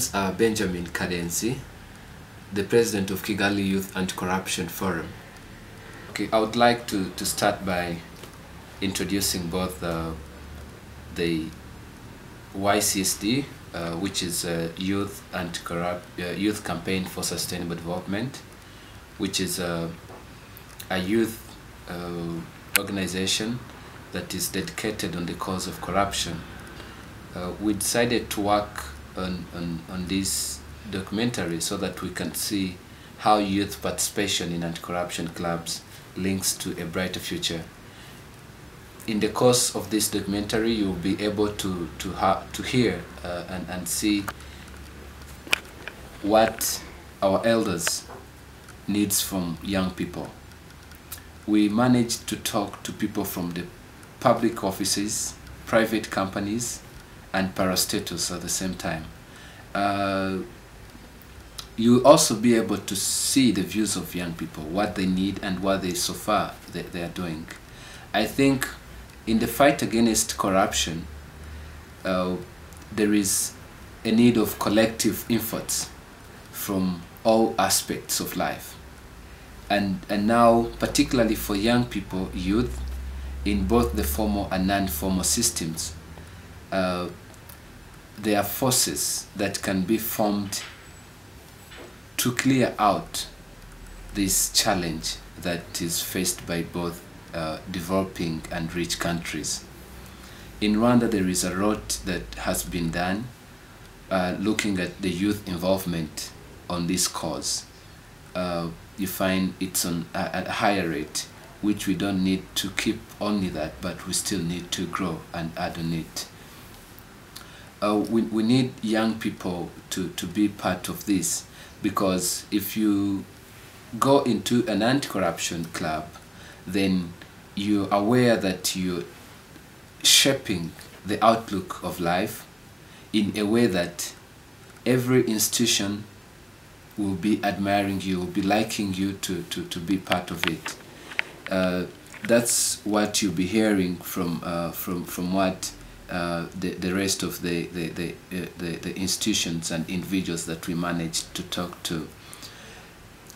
names are Benjamin Kadenzi, the president of Kigali Youth Anti-Corruption Forum. Okay, I would like to start by introducing both the YCSD, which is Youth Youth Campaign for Sustainable Development, which is a youth organization that is dedicated on the cause of corruption. We decided to work on this documentary so that we can see how youth participation in anti-corruption clubs links to a brighter future. In the course of this documentary, you will be able to hear and see what our elders needs from young people. We managed to talk to people from the public offices, private companies, and parastatals at the same time. You'll also be able to see the views of young people, what they need and what they so far they are doing. I think in the fight against corruption, there is a need of collective efforts from all aspects of life. And now, particularly for young people, youth, in both the formal and non-formal systems, there are forces that can be formed to clear out this challenge that is faced by both developing and rich countries. In Rwanda, there is a lot that has been done looking at the youth involvement on this cause. You find it's on at a higher rate, which we don't need to keep only that, but we still need to grow and add on it. We need young people to be part of this, because if you go into an anti-corruption club, then you're aware that you're shaping the outlook of life in a way that every institution will be admiring you, will be liking you to be part of it. That's what you'll be hearing from what the rest of the institutions and individuals that we managed to talk to.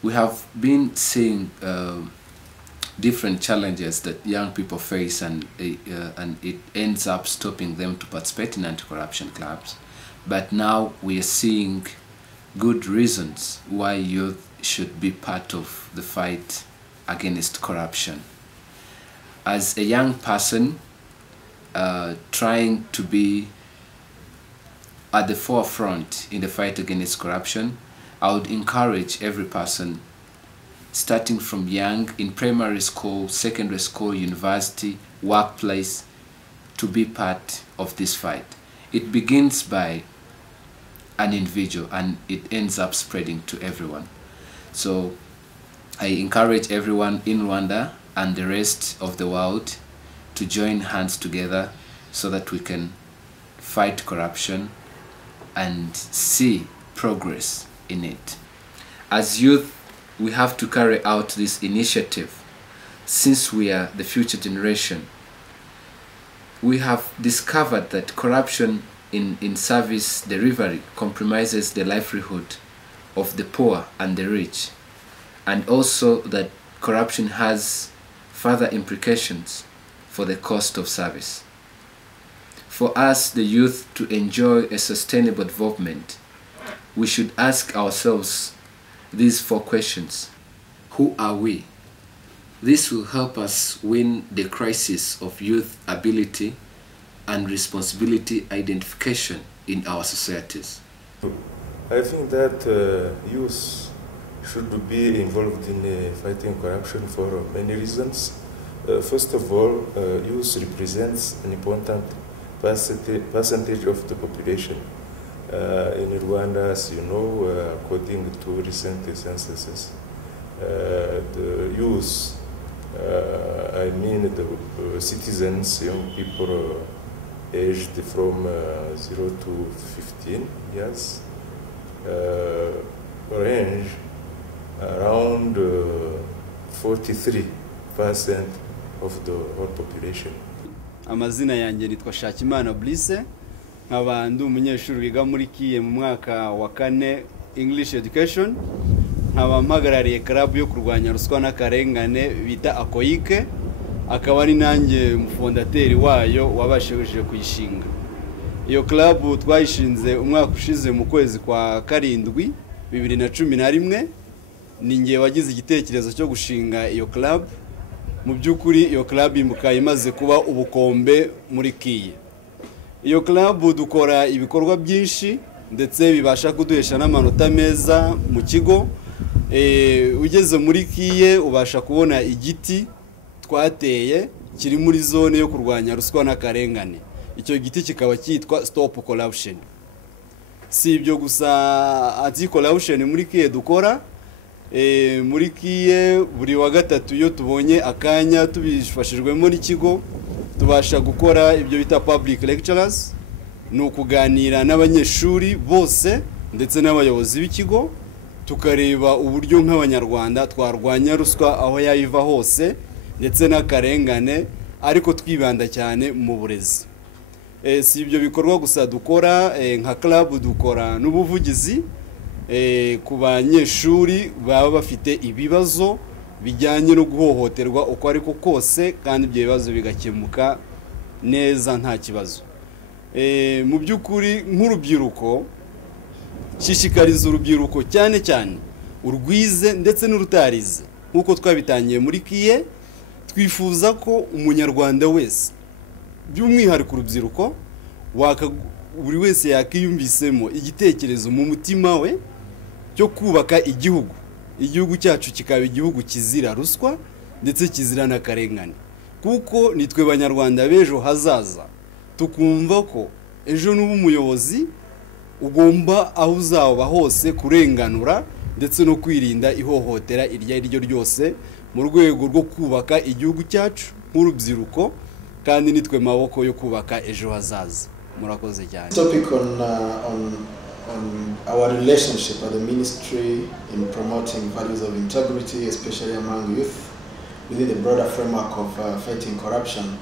We have been seeing different challenges that young people face, and it ends up stopping them to participate in anti-corruption clubs. But now we are seeing good reasons why youth should be part of the fight against corruption. As a young person, trying to be at the forefront in the fight against corruption, I would encourage every person, starting from young, in primary school, secondary school, university, workplace, to be part of this fight. It begins by an individual and it ends up spreading to everyone. So I encourage everyone in Rwanda and the rest of the world to join hands together so that we can fight corruption and see progress in it. As youth, we have to carry out this initiative. Since we are the future generation, we have discovered that corruption in service delivery compromises the livelihood of the poor and the rich, and also that corruption has further implications for the cost of service. For us, the youth, to enjoy a sustainable development, we should ask ourselves these 4 questions. Who are we? This will help us win the crisis of youth ability and responsibility identification in our societies. I think that youth should be involved in fighting corruption for many reasons. First of all, youth represents an important percentage of the population. In Rwanda, as you know, according to recent censuses, the youth, I mean the citizens, young people aged from 0 to 15 years, range around 43% of the whole population. Amazina yanjye nitwa Shakimana Brice, nkaba ndi umunyeshuri wiga muri KIE mu mwaka wa 4 English Education, nkaba mpagarariye club yo kurwanya ruswa n'akarengane bita Akoike, akaba ari nanjye umufondateri wayo wabashije kuyishinga. Iyo club twayishinze umwaka ushize mu kwezi kwa 7 2011, ninjye wagize igitekerezo cyo gushinga iyo club. Mu byukuri iyo club imaze kuba ubukombe muri KIE. Iyo club dukora ibikorwa byinshi ndetse bibasha kuduhesha n'amanota meza mu kigo. Ugeze muri KIE ubasha kubona igiti twateye kiri muri zone yo kurwanya ruswa n'akarengane. Icyo giti kikaba cyitwa Stop Corruption. Si ibyo gusa anti corruption muri KIE dukora. Muri KIE buri wa gatatu iyo tubonye akanya tubifashijwemo n'ikigo tubasha gukora ibyo bita public lectures, no kuganira n'abanyeshuri bose ndetse n'abayobozi b'ikigo, tukareba uburyo nk'abanyarwanda twarwanya ruswa aho yayiva hose ndetse n'akarengane, ariko twibanda cyane mu burezi. Si ibyo bikorwa gusa dukora, nka club dukora n'ubuvugizi ku banyeshuri baba bafite ibibazo bijyanye no guhohoterwa uko ariko kose, kandi ibyo bibazo bigakemuka neza nta kibazo. Mu byukuri nk'urubyiruko, shishikariza urubyiruko cyane cyane urwize ndetse n'urutarize. Nkuko twabitangiye muri KIE, twifuza ko umunyarwanda wese by'umwihariko urubyiruko buri wese yakiyumvisemo igitekerezo mu mutima we cyo kubaka igihugu cyacu kikaba igihugu kizira ruswa ndetse kizira n'akarengane, kuko nitwe banyarwanda bejo hazaza. Tukumva ko ejo n'ubu umuyobozi ugomba aho uzaba hose kurenganura ndetse no kwirinda ihohotera irya ryo ryose mu rwego rwo kubaka igihugu cyacu nk'urubyiruko, kandi nitwe maboko yo kubaka ejo hazaza. Murakoze cyane. Topic on our relationship at the ministry in promoting values of integrity, especially among youth, within the broader framework of fighting corruption.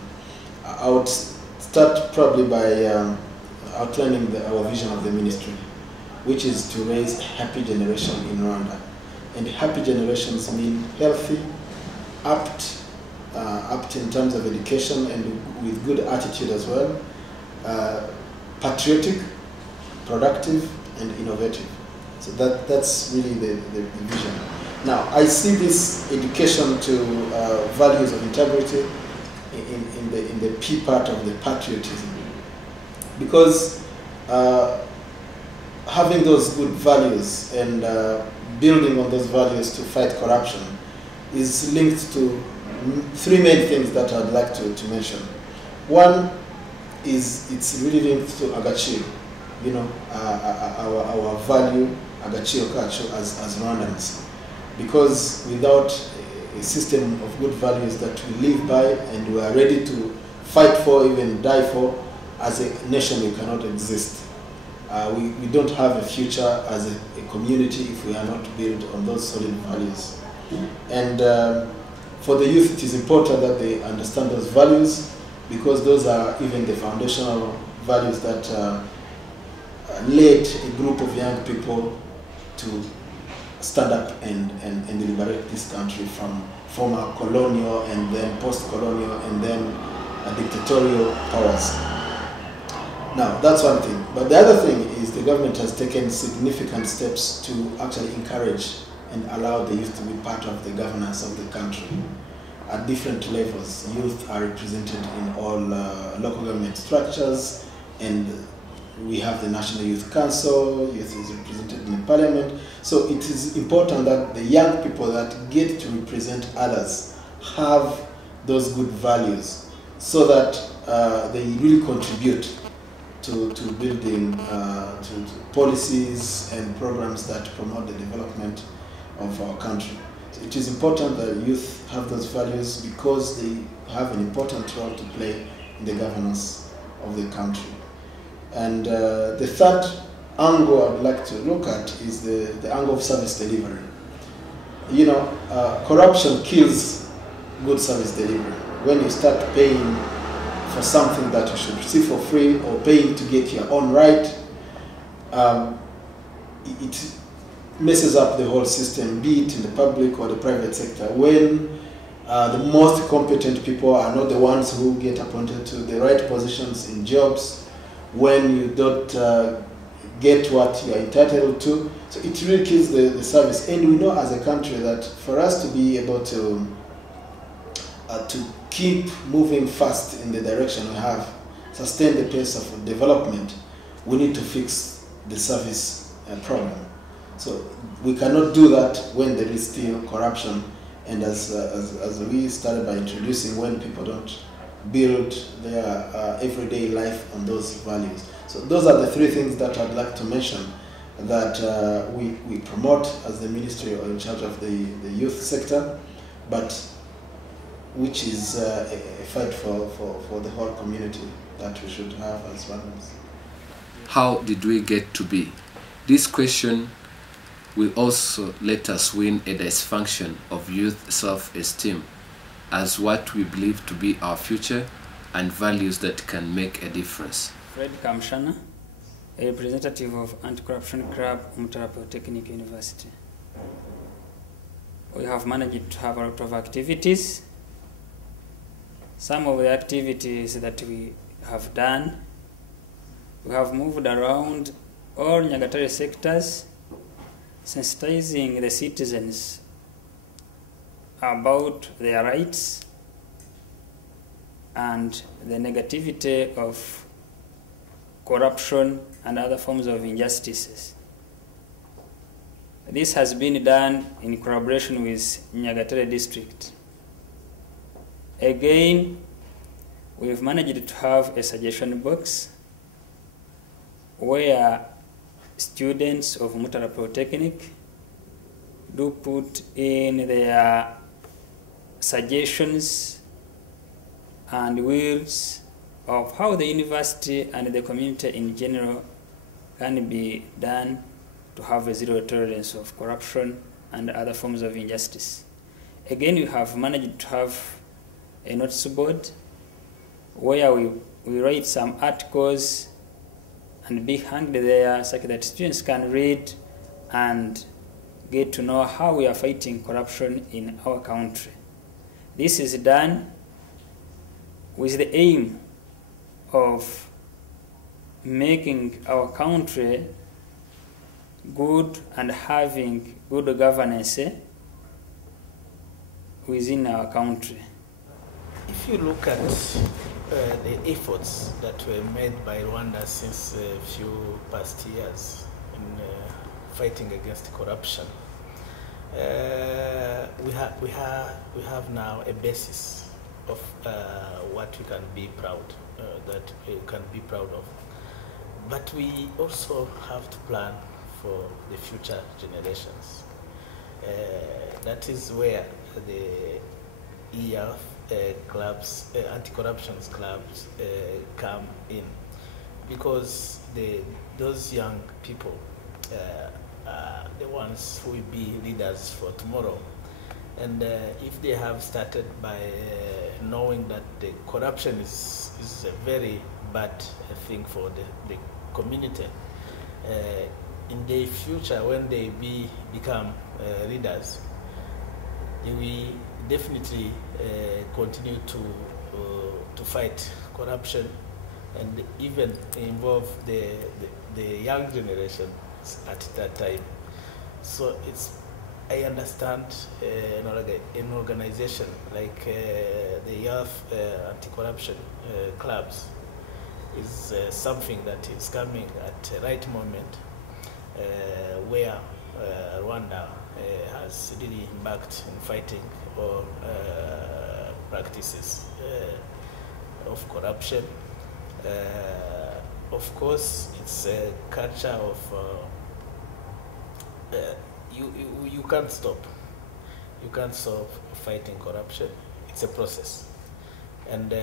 I would start probably by outlining our vision of the ministry, which is to raise a happy generation in Rwanda. And happy generations mean healthy, apt in terms of education and with good attitude as well, patriotic, productive, and innovative. So that's really the vision. Now, I see this education to values of integrity in the P part of the patriotism, because having those good values and building on those values to fight corruption is linked to three main things that I'd like to mention. One is it's really linked to Agaciro, you know, our value, Agaciro culture as Rwandans. Because without a system of good values that we live by and we are ready to fight for, even die for, as a nation we cannot exist. We don't have a future as a community if we are not built on those solid values. And for the youth, it is important that they understand those values, because those are even the foundational values that led a group of young people to stand up and liberate this country from former colonial and then post-colonial and then dictatorial powers. Now, that's one thing. But the other thing is the government has taken significant steps to actually encourage and allow the youth to be part of the governance of the country. At different levels, youth are represented in all local government structures, and we have the National Youth Council, youth is represented in the parliament. So it is important that the young people that get to represent others have those good values, so that they really contribute to building to policies and programs that promote the development of our country. So it is important that youth have those values because they have an important role to play in the governance of the country. And the third angle I'd like to look at is the angle of service delivery. You know, corruption kills good service delivery. When you start paying for something that you should receive for free or paying to get your own right, it messes up the whole system, be it in the public or the private sector, when the most competent people are not the ones who get appointed to the right positions in jobs, when you don't get what you are entitled to. So it really kills the service. And we know as a country that for us to be able to keep moving fast in the direction we have, sustain the pace of development, we need to fix the service problem. So we cannot do that when there is still corruption, and as we started by introducing, when people don't build their everyday life on those values. So those are the three things that I'd like to mention that we promote as the ministry or in charge of the youth sector, but which is a fight for the whole community that we should have as Rwandans. How did we get to be? This question will also let us win a dysfunction of youth self-esteem as what we believe to be our future and values that can make a difference. Fred Kamshana, a representative of Anti-Corruption Club, Mutara Polytechnic University. We have managed to have a lot of activities. Some of the activities that we have done, we have moved around all Nyagatare sectors, sensitizing the citizens about their rights and the negativity of corruption and other forms of injustices. This has been done in collaboration with Nyagatare district. Again, we've managed to have a suggestion box where students of Mutara Polytechnic do put in their suggestions and wills of how the university and the community in general can be done to have a zero tolerance of corruption and other forms of injustice. Again, we have managed to have a notice board where we write some articles and be hanged there so that students can read and get to know how we are fighting corruption in our country. This is done with the aim of making our country good and having good governance within our country. If you look at the efforts that were made by Rwanda since a few past years in fighting against corruption, we have now a basis of what we can be proud of. But we also have to plan for the future generations. That is where the youth clubs, anti-corruption clubs come in, because those young people are the ones who will be leaders for tomorrow. And if they have started by knowing that the corruption is a very bad thing for the community, in the future when they become leaders, they will definitely continue to fight corruption and even involve the young generation at that time. So I understand an organization like the Youth Anti-Corruption Clubs is something that is coming at the right moment, where Rwanda has really embarked in fighting all practices of corruption. Of course, it's a culture of you can't stop. You can't stop fighting corruption. It's a process, and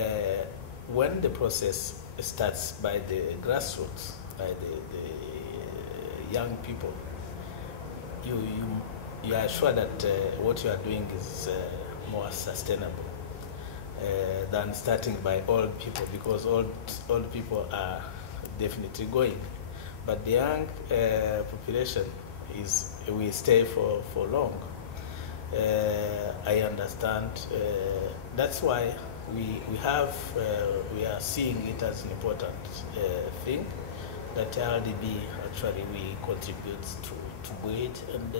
when the process starts by the grassroots, by the young people, you are sure that what you are doing is more sustainable. than starting by old people, because old people are definitely going. But the young population will stay for long. I understand. That's why we are seeing it as an important thing that LDB actually we contribute to build and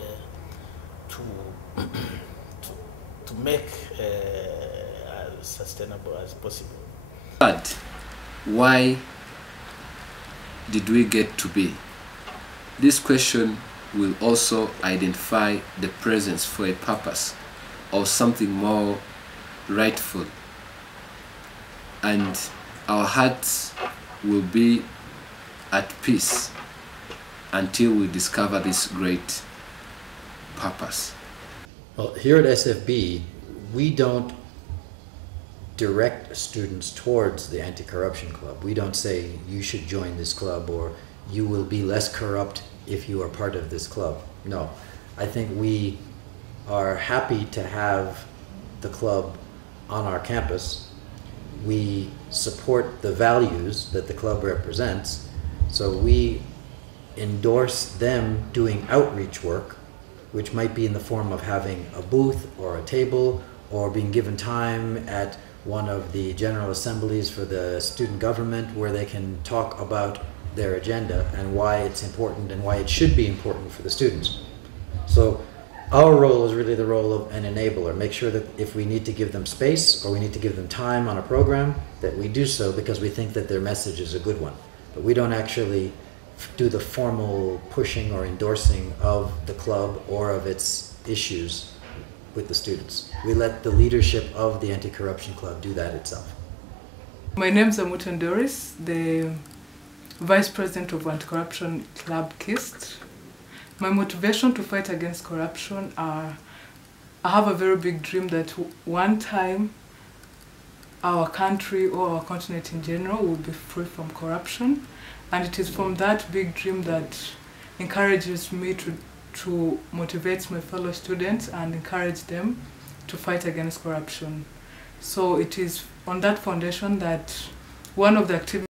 to make as sustainable as possible. But why did we get to be? This question will also identify the presence for a purpose or something more rightful, and our hearts will be at peace until we discover this great purpose. Well, here at SFB, we don't direct students towards the Anti-Corruption Club. We don't say you should join this club or you will be less corrupt if you are part of this club. No, I think we are happy to have the club on our campus. We support the values that the club represents, so we endorse them doing outreach work, which might be in the form of having a booth or a table or being given time at one of the general assemblies for the student government where they can talk about their agenda and why it's important and why it should be important for the students. So our role is really the role of an enabler. Make sure that if we need to give them space or we need to give them time on a program, that we do so because we think that their message is a good one. But we don't actually do the formal pushing or endorsing of the club or of its issues with the students. We let the leadership of the Anti-Corruption Club do that itself. My name is Amutan Doris, the Vice President of Anti-Corruption Club KIST. My motivation to fight against corruption are, I have a very big dream that one time our country or our continent in general will be free from corruption. And it is from that big dream that encourages me to motivate my fellow students and encourage them to fight against corruption. So it is on that foundation that one of the activities